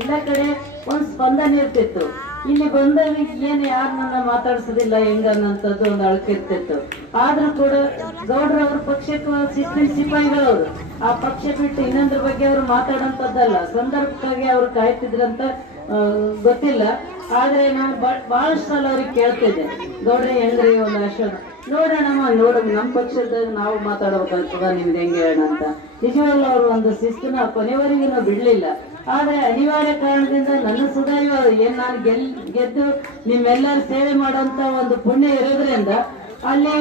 ಎಲ್ಲ ಕಡೆ ಒಂದ್ ಸ್ಪಂದನೆ ಇರ್ತಿತ್ತು. ಇಲ್ಲಿ ಬಂದವರಿಗೆ ಏನು ಯಾರನ್ನ ಮಾತಾಡ್ಸೋದಿಲ್ಲ ಹೆಂಗನ್ನಂಥದ್ದು ಒಂದು ಅಳ್ಕಿರ್ತಿತ್ತು ಆದ್ರೂ ಕೂಡ ಗೌಡ್ರವ್ರ ಪಕ್ಷಕ್ಕೆ ಶಿಸ್ತಿನ ಸಿಪಾಯಿಗಳವರು. ಆ ಪಕ್ಷ ಬಿಟ್ಟು ಇನ್ನೊಂದ್ರ ಬಗ್ಗೆ ಅವರು ಮಾತಾಡೋಂಥದ್ದಲ್ಲ. ಸಂದರ್ಭಕ್ಕಾಗಿ ಅವ್ರು ಕಾಯ್ತಿದ್ರಂತ ಗೊತ್ತಿಲ್ಲ. ಆದ್ರೆ ನಾನು ಬಹಳಷ್ಟು ಸಲ ಅವ್ರಿಗೆ ಕೇಳ್ತಿದ್ದೆ. ಗೌಡ್ರಿ, ಹೆಂಗ್ರಿ ಒಂದು ಆಶೀರ್ವಾದ ನೋಡೋಣಮ್ಮ ನೋಡ ನಮ್ಮ ಪಕ್ಷದ ನಾವು ಮಾತಾಡ್ಬೇಕಾಗ್ತದ ನಿಮ್ದು ಹೆಂಗೆ ಹೇಳೋಣ ಅಂತ. ನಿಜವಲ್ಲ ಅವರು ಒಂದು ಶಿಸ್ತನ ಕೊನೆವರೆಗೂ ನಾವು ಬಿಡ್ಲಿಲ್ಲ. ಆದ್ರೆ ಅನಿವಾರ್ಯ ಕಾರಣದಿಂದ ನನ್ನ ಸುಧಾರಿವ ಏನ್ ನಾನು ಗೆಲ್ ಗೆದ್ದು ನಿಮ್ಮೆಲ್ಲರ ಸೇವೆ ಮಾಡುವಂತ ಒಂದು ಪುಣ್ಯ ಇರೋದ್ರಿಂದ ಅಲ್ಲಿ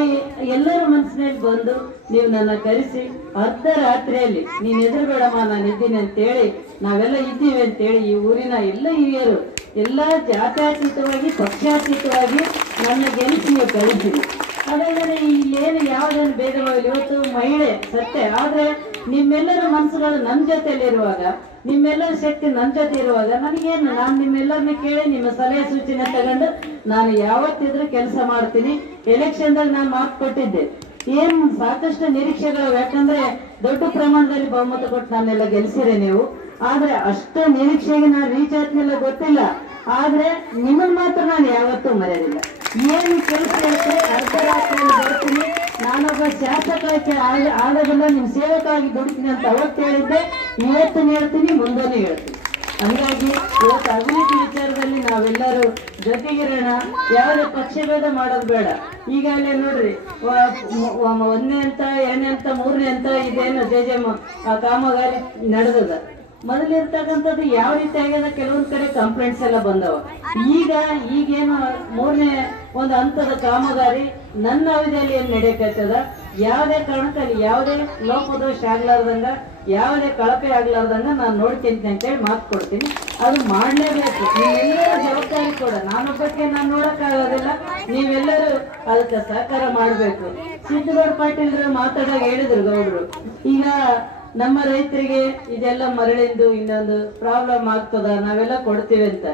ಎಲ್ಲರ ಮನಸ್ಸಿನಲ್ಲಿ ಬಂದು ನೀವು ನನ್ನ ಕರೆಸಿ ಅರ್ಧ ರಾತ್ರಿಯಲ್ಲಿ ನೀನ್ ಎದುರುಬೇಡಮ್ಮ, ನಾನು ಇದ್ದೀನಿ ಅಂತೇಳಿ, ನಾವೆಲ್ಲ ಇದ್ದೀವಿ ಅಂತೇಳಿ ಈ ಊರಿನ ಎಲ್ಲ ಹಿರಿಯರು, ಎಲ್ಲ ಜಾತ್ಯಾತೀತವಾಗಿ, ಪಕ್ಷಾತೀತವಾಗಿ ನನ್ನ ಗೆಲ್ಲಿಸಿ ನೀವು ಕಳಿಸಿರಿ ಅದಾದ್ರೆ ಇಲ್ಲೇನು ಯಾವ್ದೇನು ಭೇದಭಾವ ಇಲ್ಲ. ಇವತ್ತು ಮಹಿಳೆ ಸತ್ಯ, ಆದ್ರೆ ನಿಮ್ಮೆಲ್ಲರ ಮನಸ್ಸುಗಳು ನನ್ನ ಜೊತೆಲಿರುವಾಗ ನಿಮ್ಮೆಲ್ಲರ ಶಕ್ತಿ ನನ್ನ ಜೊತೆ ಇರುವಾಗ ನನಗೇನು? ನಾನು ನಿಮ್ಮೆಲ್ಲರನ್ನ ಕೇಳಿ ನಿಮ್ಮ ಸಲಹೆ ಸೂಚನೆ ತಗೊಂಡು ನಾನು ಯಾವತ್ತಿದ್ರೂ ಕೆಲಸ ಮಾಡ್ತೀನಿ. ಎಲೆಕ್ಷನ್ದಾಗ ನಾನು ಮಾತು ಕೊಟ್ಟಿದ್ದೆ. ಏನ್ ಸಾಕಷ್ಟು ನಿರೀಕ್ಷೆಗಳು ಯಾಕಂದ್ರೆ ದೊಡ್ಡ ಪ್ರಮಾಣದಲ್ಲಿ ಬಹುಮತ ಕೊಟ್ಟು ನನ್ನೆಲ್ಲ ಗೆಲ್ಸಿರಿ ನೀವು. ಆದ್ರೆ ಅಷ್ಟು ನಿರೀಕ್ಷೆಗೆ ನಾನು ರೀಚ್ ಆದ್ಮೇಲೆ ಗೊತ್ತಿಲ್ಲ. ಆದ್ರೆ ನಿಮ್ಮನ್ನ ಮಾತ್ರ ನಾನು ಯಾವತ್ತೂ ಮರೆಯಲಿಲ್ಲ ಏನು ಕೆಲಸ ಇರುತ್ತೆ ರಾತ್ರಿ ಬರ್ತೀನಿ. ನಾನೊಬ್ಬ ಆಗ- ಆಗೋದಿಲ್ಲ ನಿಮ್ ಸೇವಕಾಗಿ ದುಡಿತೀನಿ ಅಂತ ಅವತ್ತು ಹೇಳಿದ್ದೆ, ಇವತ್ತು ಹೇಳ್ತೀನಿ ಮುಂದೂ ಹೇಳ್ತೀನಿ. ಹಂಗಾಗಿ ಇವತ್ತು ಅಭಿವೃದ್ಧಿ ವಿಚಾರದಲ್ಲಿ ನಾವೆಲ್ಲರೂ ಜೊತೆಗಿರೋಣ. ಯಾವುದೇ ಪಕ್ಷಭೇದ ಮಾಡೋದು ಬೇಡ. ಈಗಾಗಲೇ ನೋಡ್ರಿ ಒಂದನೇ ಅಂತ, ಎರಡನೇ ಅಂತ, ಮೂರನೇ ಅಂತ ಇದೇನು ಜೆ ಜೆ ಕಾಮಗಾರಿ ನಡೆದದ. ಮೊದಲಿರ್ತಕ್ಕಂಥದ್ದು ಯಾವ ರೀತಿ ಆಗ್ಯದ ಕೆಲವೊಂದ್ ಕಡೆ ಕಂಪ್ಲೇಂಟ್ಸ್ ಎಲ್ಲ ಬಂದವ. ಈಗ ಈಗೇನು ಮೂರನೇ ಒಂದು ಹಂತದ ಕಾಮಗಾರಿ ನನ್ನ ಅವಧಿಯಲ್ಲಿ ಏನ್ ನಡೆಯಕತ್ತದ ಯಾವುದೇ ಕಾರಣಕ್ಕಲ್ಲಿ ಯಾವುದೇ ಲೋಪದೋಷ ಆಗ್ಲಾರ್ದಂಗ, ಯಾವುದೇ ಕಳಪೆ ಆಗ್ಲಾರ್ದಂಗ ನಾನು ನೋಡ್ತೀನಿ ಅಂತ ಹೇಳಿ ಮಾತು ಕೊಡ್ತೀನಿ. ಅದು ಮಾಡ್ಲೇಬೇಕು. ನೀವೆಲ್ಲರ ಜವಾಬ್ದಾರಿ ಕೂಡ. ನಾನೊಬ್ಬಕ್ಕೆ ನಾನು ನೋಡಕ್ಕಾಗೋದಿಲ್ಲ. ನೀವೆಲ್ಲರೂ ಅದಕ್ಕೆ ಸಹಕಾರ ಮಾಡ್ಬೇಕು. ಸಿದ್ದಗೌಡ ಪಾಟೀಲ್ ಮಾತಾಡಾಗ ಹೇಳಿದ್ರು ಗೌಡ್ರು. ಈಗ ನಮ್ಮ ರೈತರಿಗೆ ಇದೆಲ್ಲ ಮರಳಿಂದು ಇನ್ನೊಂದು ಪ್ರಾಬ್ಲಮ್ ಆಗ್ತದ, ನಾವೆಲ್ಲ ಕೊಡ್ತೀವಿ ಅಂತ.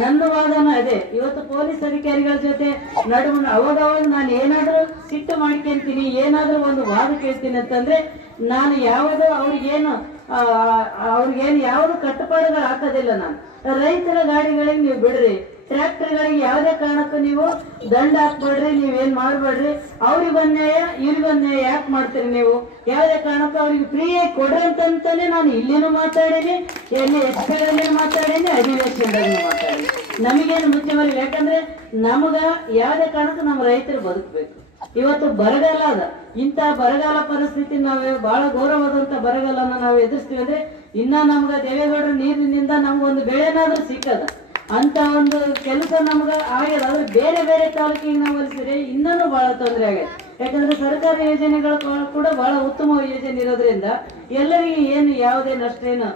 ನನ್ನ ವಾದನ ಅದೇ. ಇವತ್ತು ಪೊಲೀಸ್ ಅಧಿಕಾರಿಗಳ ಜೊತೆ ನಡುವ ಅವಾಗ ಅವಾಗ ನಾನು ಏನಾದರೂ ಸಿಟ್ಟು ಮಾಡ್ಕೊಂತೀನಿ, ಏನಾದ್ರೂ ಒಂದು ವಾದ ಕೇಳ್ತೀನಿ ಅಂತಂದ್ರೆ, ನಾನು ಯಾವುದೋ ಅವ್ರಿಗೇನು ಅವ್ರಿಗೇನು ಯಾವ್ದು ಕಟ್ಟುಪಾಡುಗಳು ಹಾಕೋದಿಲ್ಲ ನಾನು. ರೈತರ ಗಾಡಿಗಳಿಗೆ ನೀವು ಬಿಡ್ರಿ, ಟ್ರ್ಯಾಕ್ಟರ್ಗಳಿಗೆ ಯಾವುದೇ ಕಾರಣಕ್ಕೂ ನೀವು ದಂಡ ಹಾಕ್ಬೇಡ್ರಿ, ನೀವೇನ್ ಮಾಡ್ಬೇಡ್ರಿ ಅವ್ರಿಗೆ ಅನ್ಯಾಯ ಇವ್ರಿಗೆ ಅನ್ಯಾಯ ಯಾಕೆ ಮಾಡ್ತೀರಿ ನೀವು? ಯಾವುದೇ ಕಾರಣಕ್ಕೂ ಅವ್ರಿಗೆ ಫ್ರೀ ಕೊಡ್ರಿ ಅಂತಂತಾನೆ ನಾನು ಇಲ್ಲಿನೂ ಮಾತಾಡೇನೆ, ಎಲ್ಲಿ ಎಸ್ ಪಿಗಳಲ್ಲಿ ಮಾತಾಡೀನಿ, ಅಧಿವೇಶನದಲ್ಲಿ ನಮಗೇನು ಮುಖ್ಯವಾಗಿ ಯಾಕಂದ್ರೆ ನಮಗ ಯಾವುದೇ ಕಾರಣಕ್ಕೂ ನಮ್ಮ ರೈತರು ಬದುಕಬೇಕು. ಇವತ್ತು ಬರಗಾಲ ಅದ. ಇಂಥ ಬರಗಾಲ ಪರಿಸ್ಥಿತಿ ನಾವು ಬಹಳ ಘೋರವಾದಂತ ಬರಗಾಲನ ನಾವು ಎದುರಿಸ್ತೀವಿ ಅಂದ್ರೆ ಇನ್ನ ನಮ್ಗ ದೇವೇಗೌಡರ ನೀರಿನಿಂದ ನಮ್ಗೊಂದು ಬೆಳೆನಾದ್ರೂ ಸಿಕ್ಕದ. ಅಂತ ಒಂದು ಕೆಲಸ ನಮ್ಗ ಆಗ್ಯದ. ಆದ್ರೆ ಬೇರೆ ಬೇರೆ ತಾಲೂಕಿಗೆ ನಾವು ಹೋಲಿಸಿದ್ರೆ ಇನ್ನೂ ಬಹಳ ತೊಂದರೆ ಆಗ್ಯದ. ಯಾಕಂದ್ರೆ ಸರ್ಕಾರ ಯೋಜನೆಗಳು ಕೂಡ- ಬಹಳ ಉತ್ತಮ ಯೋಜನೆ ಇರೋದ್ರಿಂದ ಎಲ್ಲರಿಗೆ ಏನು ಯಾವುದೇ ನಷ್ಟ ಏನು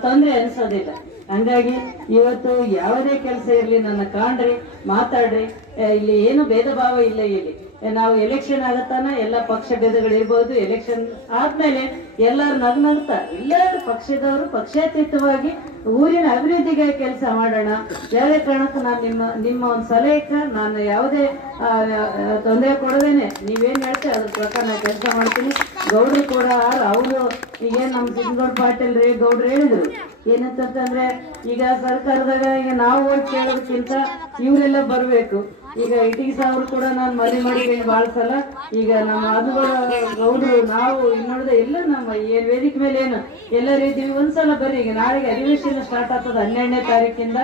ತೊಂದರೆ ಅನಿಸೋದಿಲ್ಲ. ಹಂಗಾಗಿ ಇವತ್ತು ಯಾವುದೇ ಕೆಲಸ ಇರಲಿ, ನನ್ನ ಕಾಣ್ರಿ, ಮಾತಾಡ್ರಿ ಇಲ್ಲಿ ಏನು ಭೇದ ಭಾವ ಇಲ್ಲ ಇಲ್ಲಿ. ನಾವು ಎಲೆಕ್ಷನ್ ಆಗತ್ತಾನ ಎಲ್ಲ ಪಕ್ಷ ಭೇದಗಳು ಇರ್ಬೋದು. ಎಲೆಕ್ಷನ್ ಆದ್ಮೇಲೆ ಎಲ್ಲರೂ ನಗ್ನಗ್ತಾ ಎಲ್ಲರೂ ಪಕ್ಷದವರು ಪಕ್ಷಾತೀತವಾಗಿ ಊರಿನ ಅಭಿವೃದ್ಧಿಗೆ ಕೆಲಸ ಮಾಡೋಣ. ಯಾವುದೇ ಕಾರಣಕ್ಕೂ ನಾನು ನಿಮ್ಮ ನಿಮ್ಮ ಒಂದು ಸಲಹೆಗೆ ನಾನು ಯಾವುದೇ ತೊಂದರೆ ಕೊಡದೇನೆ. ನೀವೇನ್ ಹೇಳ್ತೀವಿ ಅದ್ರ ಪ್ರಕಾರ ನಾನು ಕೆಲಸ ಮಾಡ್ತೀನಿ. ಗೌಡ್ರು ಕೂಡ ಅವರು ಈಗೇನ್ ನಮ್ಮ ಸಿಂಗೌಡ್ ಪಾಟೀಲ್ ರೀ, ಗೌಡ್ರು ಹೇಳಿದ್ರು. ಏನಂತಂದ್ರೆ ಈಗ ಸರ್ಕಾರದಾಗ ಈಗ ನಾವು ಹೋಗಿ ಕೇಳೋದಕ್ಕಿಂತ ಇವರೆಲ್ಲ ಬರ್ಬೇಕು. ಈಗ ಇಟಿಗೆ ಸಾವಿರ ಕೂಡ ನಾನು ಮನೆ ಮಾಡಿದ್ರೆ ಭಾಳ ಸಲ. ಈಗ ನಮ್ಮ ಆದುಗಳ ಗೌಡ್ರು, ನಾವು ಇನ್ನೋಡಿದ ಎಲ್ಲ ನಮ್ಮ ಏನ್ ವೇದಿಕೆ ಮೇಲೆ ಏನು ಎಲ್ಲರೂ ಇದ್ದೀವಿ ಒಂದ್ಸಲ ಬರ್ರಿ. ಈಗ ನಾಳೆಗೆ ಅಧಿವೇಶನ ಸ್ಟಾರ್ಟ್ ಆಗ್ತದ ಹನ್ನೆರಡನೇ ತಾರೀಕಿಂದ.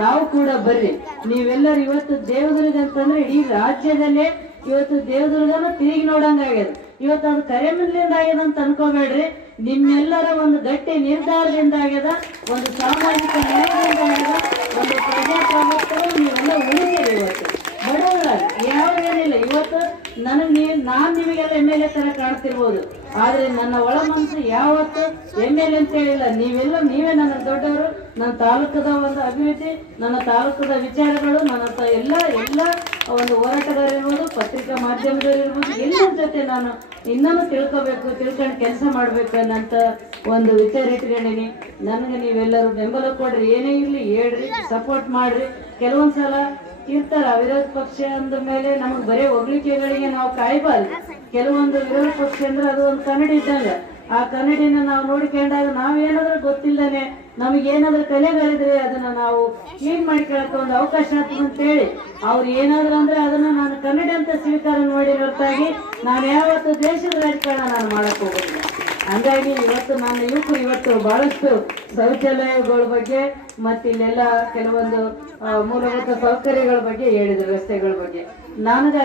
ತಾವು ಕೂಡ ಬರ್ರಿ. ನೀವೆಲ್ಲರೂ ಇವತ್ತು ದೇವದುರ್ಗ ಅಂತಂದ್ರೆ ಇಡೀ ರಾಜ್ಯದಲ್ಲೇ ಇವತ್ತು ದೇವದುರ್ಗನ ತಿರುಗಿ ನೋಡಂಗಾಗ್ಯದ ಇವತ್ತು ಅದು ಕರೆಮಲ್ಲಿಂದ ಆಗ್ಯದ ಅಂತ ಅನ್ಕೋಬೇಡ್ರಿ. ನಿಮ್ಮೆಲ್ಲರ ಒಂದು ಗಟ್ಟಿ ನಿರ್ಧಾರದಿಂದ ಆಗ್ಯದ, ಒಂದು ಸಾಮಾಜಿಕ ನ್ಯಾಯದಿಂದ ಆಗ್ಯದ, ಒಂದು ಪ್ರಜಾಪ್ರಭುತ್ವ ನೀವೆಲ್ಲ ಉಳಿದಿರಿ ಇವತ್ತು. ಯಾವ ಏನಿಲ್ಲ. ಇವತ್ತು ನನಗೆ, ನಾನ್ ನಿಮಗೆಲ್ಲ ಎಂ ಎಲ್ ಎ ತರ ಕಾಣ್ತಿರ್ಬೋದು. ಆದ್ರೆ ನನ್ನ ಒಳ ಮನಸ್ಸು ಯಾವತ್ತು ಎಂ ಎಲ್ ಎ ಅಂತ ಹೇಳಿಲ್ಲ. ನೀವೆಲ್ಲ, ನೀವೇ ನನ್ನ ದೊಡ್ಡವರು, ನನ್ನ ತಾಲೂಕದ ಒಂದು ಅಭಿವೃದ್ಧಿ, ನನ್ನ ತಾಲೂಕದ ವಿಚಾರಗಳು, ನನ್ನ ಎಲ್ಲ ಎಲ್ಲ ಒಂದು ಹೋರಾಟಗಾರಿರ್ಬೋದು ಪತ್ರಿಕಾ ಮಾಧ್ಯಮದಲ್ಲಿರ್ಬೋದು ಎಲ್ಲರ ಜೊತೆ ನಾನು ಇನ್ನೂ ತಿಳ್ಕೊಬೇಕು, ತಿಳ್ಕೊಂಡು ಕೆಲಸ ಮಾಡ್ಬೇಕು ಅನ್ನಂತ ಒಂದು ವಿಚಾರ ಇಟ್ಕೊಂಡಿನಿ. ನನಗೆ ನೀವೆಲ್ಲರೂ ಬೆಂಬಲ ಕೊಡ್ರಿ. ಏನೇ ಇರಲಿ, ಹೇಳ್ರಿ ಸಪೋರ್ಟ್ ಮಾಡ್ರಿ. ಕೆಲವೊಂದ್ ಸಲ ಇರ್ತಾರ, ವಿರೋಧ ಪಕ್ಷ ಅಂದ ಮೇಲೆ ನಮಗ್ ಬರೀ ಹೊಗಳಿಕೆಗಳಿಗೆ ನಾವು ಕಾಯ್ಬಾರ್ದು. ಕೆಲವೊಂದು ವಿರೋಧ ಪಕ್ಷ ಅಂದ್ರೆ ಅದು ಒಂದು ಕನ್ನಡಿ ಇದ್ದಂಗ. ಆ ಕನ್ನಡಿನ ನಾವು ನೋಡ್ಕೊಂಡಾಗ ನಾವೇನಾದ್ರೂ ಗೊತ್ತಿಲ್ಲನೆ ನಮಗೆ ಏನಾದ್ರೂ ಕಲೆಗಳಿದ್ರೆ ಅದನ್ನ ನಾವು ಕ್ಲೀನ್ ಮಾಡ್ಕೊಳಕ್ಕೆ ಒಂದು ಅವಕಾಶ ಆಗ್ತದೆ ಅಂತೇಳಿ. ಅವ್ರು ಏನಾದ್ರು ಅಂದ್ರೆ ಅದನ್ನ ನಾನು ಕನ್ನಡ ಅಂತ ಸ್ವೀಕಾರ ಮಾಡಿ ಹೊರತಾಗಿ ನಾನು ಯಾವತ್ತು ದೇಶದ ರಾಜಕಾರಣ ನಾನು ಮಾಡಕ್ ಹೋಗೋದಿಲ್ಲ. ಹಂಗಾಗಿ ಇವತ್ತು ನನ್ನ ಯುವಕರು ಇವತ್ತು ಬಹಳಷ್ಟು ಶೌಚಾಲಯಗಳ ಬಗ್ಗೆ ಮತ್ತಿಲ್ಲೆಲ್ಲ ಕೆಲವೊಂದು ಮೂಲಭೂತ ಸೌಕರ್ಯಗಳ ಬಗ್ಗೆ ಹೇಳಿದ್ರು, ರಸ್ತೆಗಳ ಬಗ್ಗೆ. ನನಗೆ